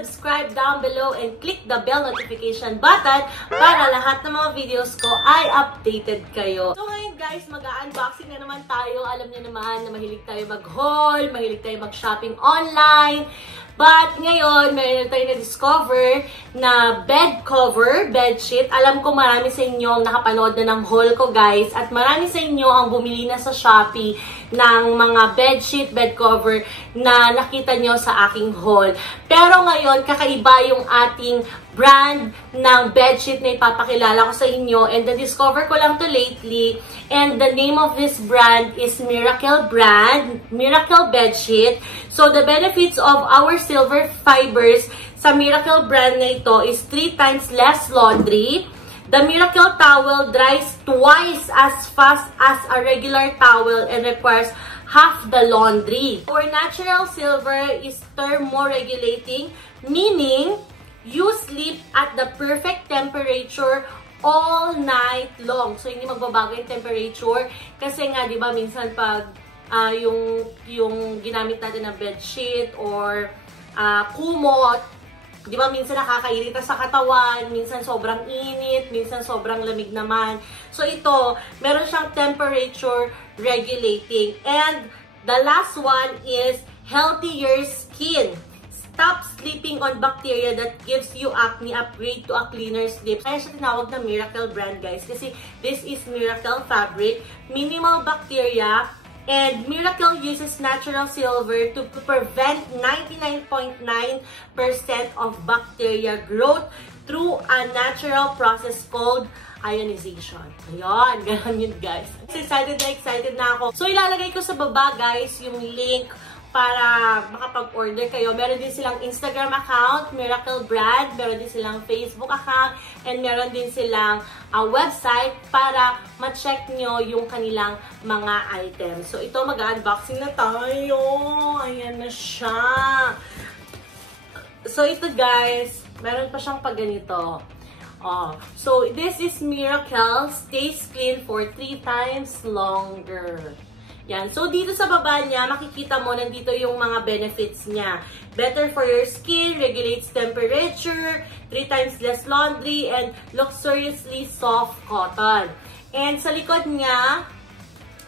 subscribe down below and click the bell notification button para lahat ng mga videos ko ay updated kayo. So ngayon guys, mag-unboxing na naman tayo. Alam niyo naman na mahilig tayo mag-haul, mahilig tayo mag-shopping online. But ngayon, meron tayo na-discover na bed cover, bed sheet. Alam ko marami sa inyo ang nakapanood na ng haul ko guys. At marami sa inyo ang bumili na sa Shopee ng mga bed sheet, bed cover na nakita nyo sa aking haul. Pero ngayon, kakaiba yung ating brand ng bedsheet na ipapakilala ko sa inyo. And na-discover ko lang to lately. And the name of this brand is Miracle brand, Miracle Bedsheet. So the benefits of our silver fibers sa Miracle brand na ito is 3 times less laundry. The Miracle towel dries twice as fast as a regular towel and requires half the laundry. Our natural silver is thermoregulating, meaning you sleep at the perfect temperature all night long. So, hindi magbabago yung temperature. Kasi nga, di ba, minsan pag yung ginamit natin na bedsheet or kumot, di ba, minsan nakakairita sa katawan, minsan sobrang init, minsan sobrang lamig naman. So, ito, meron siyang temperature regulating. And the last one is healthier skin. Stop sleeping on bacteria that gives you acne, upgrade to a cleaner sleep. Kaya siya tinawag na Miracle brand guys kasi this is Miracle fabric, minimal bacteria, and Miracle uses natural silver to prevent 99.9% of bacteria growth through a natural process called ionization. Ayan, ganun yun guys. Excited na ako. So ilalagay ko sa baba guys yung link para makapag-order kayo. Meron din silang Instagram account, Miracle brand. Meron din silang Facebook account. And meron din silang website para ma-check nyo yung kanilang mga items. So, ito mag-unboxing na tayo. Ayan na siya. So, ito guys, meron pa siyang pagganito. So, this is Miracle. Stays clean for 3 times longer. Yan. So, dito sa baba niya, makikita mo, nandito yung mga benefits niya. Better for your skin, regulates temperature, 3 times less laundry, and luxuriously soft cotton. And sa likod niya,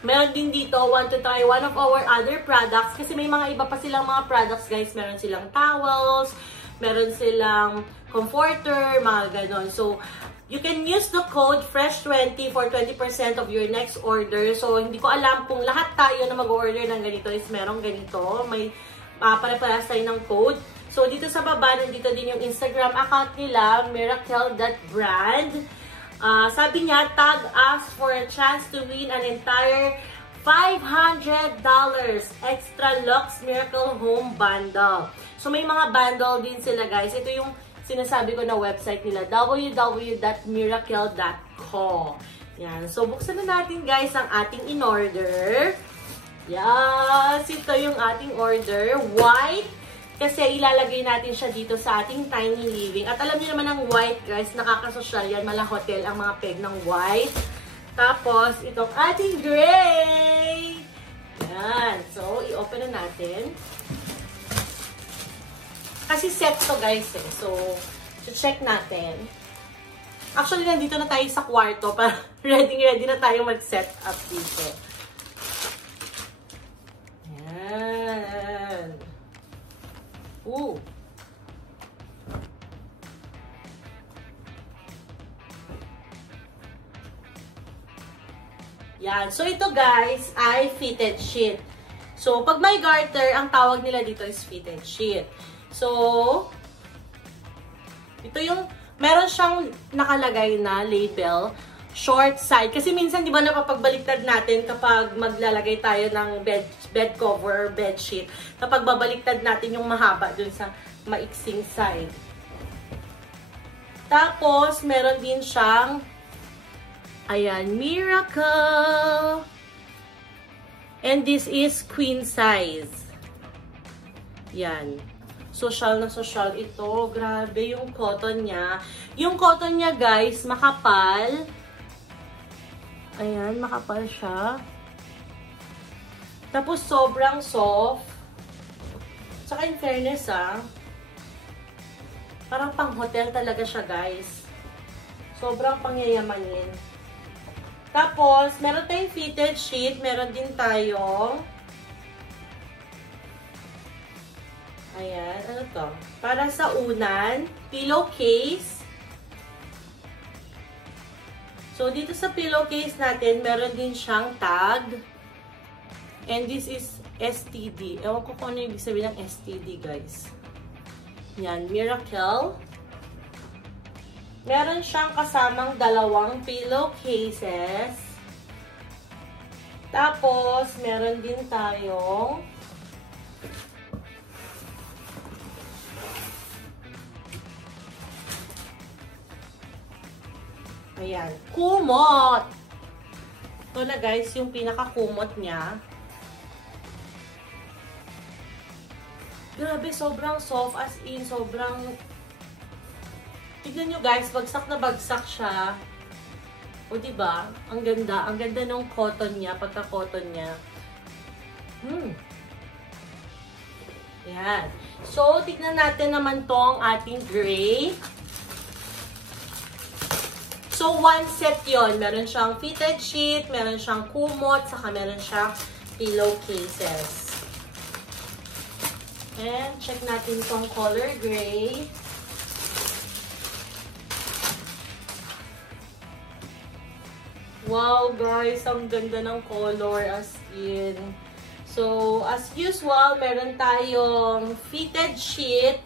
meron din dito, want to try one of our other products. Kasi may mga iba pa silang mga products, guys. Meron silang towels, meron silang comforter, mga ganon. So, you can use the code FRESH20 for 20% of your next order. So, hindi ko alam kung lahat tayo na mag-order ng ganito is merong ganito. May pare-parehas tayo ng code. So, dito sa baba, nandito din yung Instagram account nila, miracle.brand. Sabi niya, tag us for a chance to win an entire $500 extra Lux Miracle Home Bundle. So, may mga bundle din sila, guys. Ito yung sinasabi ko na website nila, www.miracle.co. Yan. So, buksan na natin, guys, ang ating in-order. Yes! Ito yung ating order. White. Kasi ilalagay natin siya dito sa ating tiny living. At alam niyo naman ang white, guys, nakakasosyal yan. Mala hotel ang mga peg ng white. Tapos, itong ating gray. Yan. So, i-open na natin. Kasi set to guys eh. So, check natin. Actually, nandito na tayo sa kwarto para ready na tayo mag-set up dito. Yan. Ooh. Yan. So, ito guys ay fitted sheet. So, pag may garter, ang tawag nila dito is fitted sheet. So, ito yung, meron siyang nakalagay na label, short side. Kasi minsan, di ba, napapagbaliktad natin kapag maglalagay tayo ng bed cover or bed sheet. Kapag babaliktad natin yung mahaba dun sa maiksing side. Tapos, meron din siyang, ayan, Miracle. And this is queen size. Yan. Social na social ito. Grabe yung cotton niya. Yung cotton niya, guys, makapal. Ayan, makapal siya. Tapos, sobrang soft. Saka in fairness, Parang pang hotel talaga siya, guys. Sobrang pangyayamanin. Tapos, meron tayong fitted sheet. Meron din tayong ayan, ano to? Para sa unan, pillowcase. So, dito sa pillowcase natin, meron din siyang tag. And this is STD. Ewan ko kung ano yung ibig sabihin ng STD, guys. Yan, Miracle. Meron siyang kasamang dalawang pillowcases. Tapos, meron din tayong ayan, kumot. Ito na guys, yung pinaka-kumot niya. Grabe, sobrang soft, as in, sobrang tignan nyo guys, bagsak na bagsak siya. O diba? Ang ganda ng cotton niya, pagka-cotton niya. Ayan. So, tignan natin naman tong ating gray. So, one set yon. Meron siyang fitted sheet, meron siyang kumot, saka meron siyang pillowcases. And, check natin tong color gray. Wow, guys! Ang ganda ng color as in. So, as usual, meron tayong fitted sheet.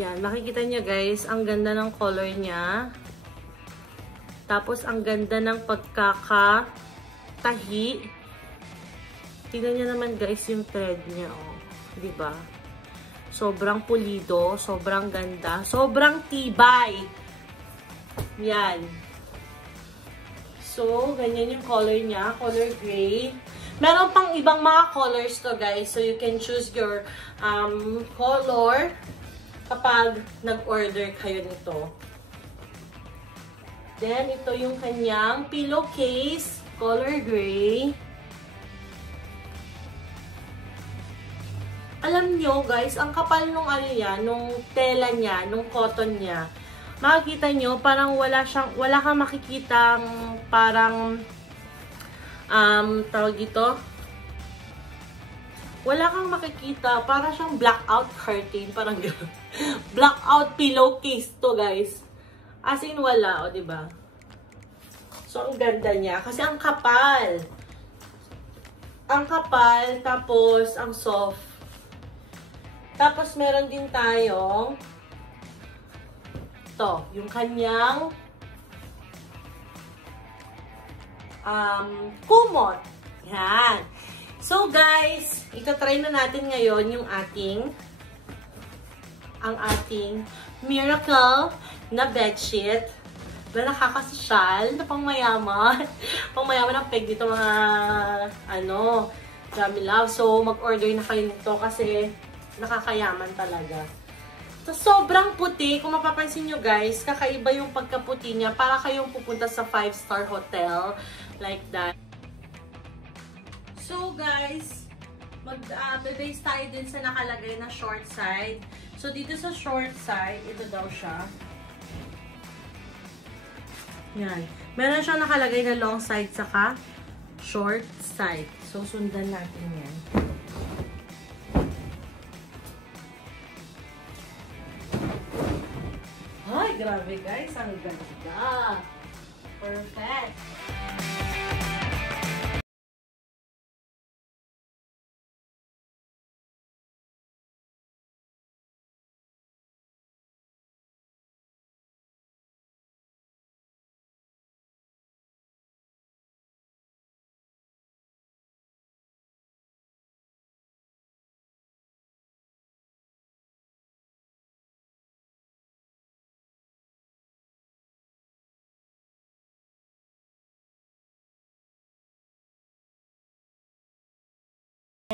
Yan, makikita niyo guys, ang ganda ng color niya. Tapos, ang ganda ng pagkakatahi. Tignan niyo naman guys yung thread niya, oh. Diba? Sobrang pulido, sobrang ganda, sobrang tibay. Yan. So, ganyan yung color niya, color gray. Meron pang ibang mga colors to guys, so you can choose your color kapag nag-order kayo nito. Then, ito yung kanyang pillowcase, color gray. Alam nyo, guys, ang kapal nung ano yan, nung tela niya, nung cotton niya. Makikita nyo, parang wala kang makikitang parang, tawag dito, wala kang makikita, parang siyang blackout curtain, parang gano'n. Blackout pillowcase to, guys. As in, wala, o, diba? So, ang ganda niya. Kasi ang kapal. Ang kapal, tapos, ang soft. Tapos, meron din tayong ito, yung kanyang kumot. Yan. So, guys, itatry na natin ngayon yung ating Miracle na bedsheet na nakakasosyal, na pangmayaman. Pangmayaman ang peg dito mga, Yummy Love. So, mag-order na kayo nito kasi nakakayaman talaga. So, sobrang puti. Kung mapapansin nyo guys, kakaiba yung pagkaputi niya. Para kayong pupunta sa 5-star hotel. Like that. So, guys, mag-base tayo din sa nakalagay na short side. So, dito sa short side, ito daw siya. Yan. Meron siyang nakalagay na long side saka short side. So, sundan natin yan. Ay, grabe guys. Ang ganda. Perfect.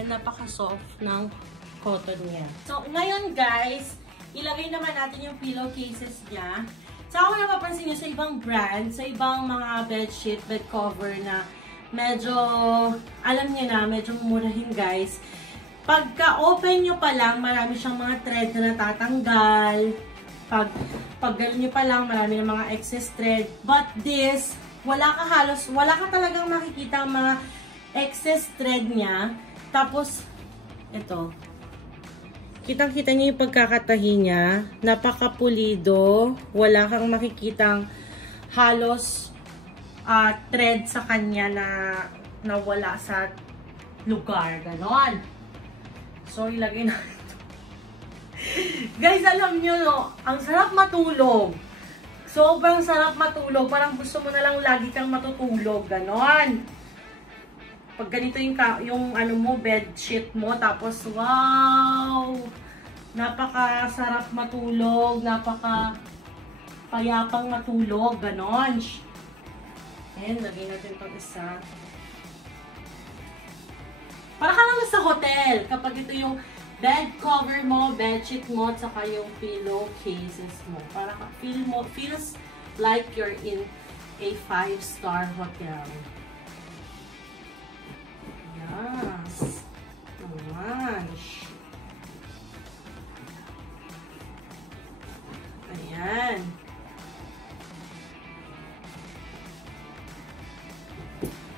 Napaka-soft ng cotton niya. So, ngayon guys, ilagay naman natin yung pillowcases niya. So, kung napapansin nyo sa ibang brand, sa ibang mga bedsheet, bed cover na medyo, alam niyo na, medyo murahin guys. Pagka-open nyo pa lang, marami siyang mga thread na natatanggal. Pag gano'n nyo pa lang, marami ng mga excess thread. But this, wala ka talagang makikita ang mga excess thread niya. Tapos, ito. Kitang-kita niyo yung pagkakatahi niya. Napakapulido. Wala kang makikitang halos thread sa kanya na nawala sa lugar. Ganon. So, ilagay na ito. Guys, alam nyo, no? Ang sarap matulog. Sobrang sarap matulog. Parang gusto mo na lang lagi kang matutulog. Ganon. Pag ganito yung ano mo, bed sheet mo, tapos wow! Napaka-sarap matulog, napaka-payapang matulog, ganon. Ayan, lagay natin itong isa. Para ka lang sa hotel, kapag ito yung bed cover mo, bed sheet mo, at saka yung pillow cases mo. Para ka feels like you're in a 5-star hotel. Yes. Ayan. Ayan.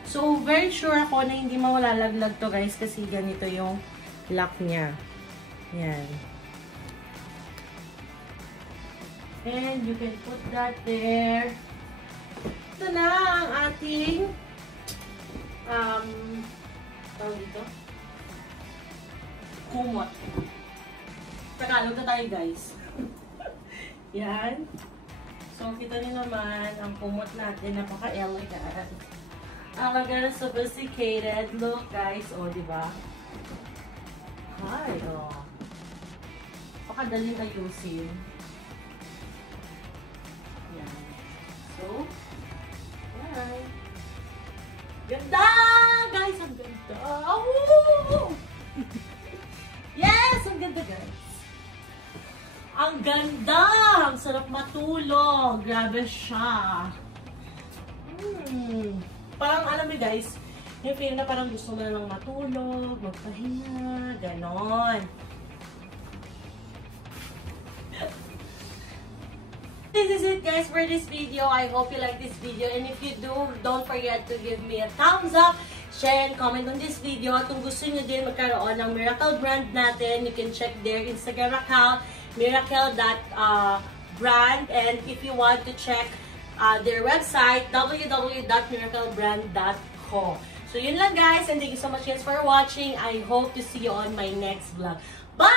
So, very sure ako na hindi mawalalaglag to guys kasi ganito yung lock niya. Ayan. And you can put that there. Ito na ang ating tawag dito? Kumot. Tagalog na tayo guys. Yan. So, kita niyo naman ang kumot natin. Napaka-elegant. Elegant, sophisticated. Look guys. O, diba? Hi, o. Pakadali na ayusin. Yan. So, yan. Ganda! Guys, ang ganda! Oh! Yes! Ang ganda, guys! Ang ganda! Ang sarap matulog! Grabe siya! Parang alam mo guys, yung feeling na parang gusto mo na lang matulog, magpahinga, ganon. This is it guys for this video. I hope you like this video, and if you do, don't forget to give me a thumbs up, share and comment on this video. At kung gusto nyo din magkaroon ng Miracle brand natin, you can check their Instagram account, miracle.brand, and if you want to check their website, www.miraclebrand.co. So yun lang guys, and thank you so much guys for watching. I hope to see you on my next vlog. Bye!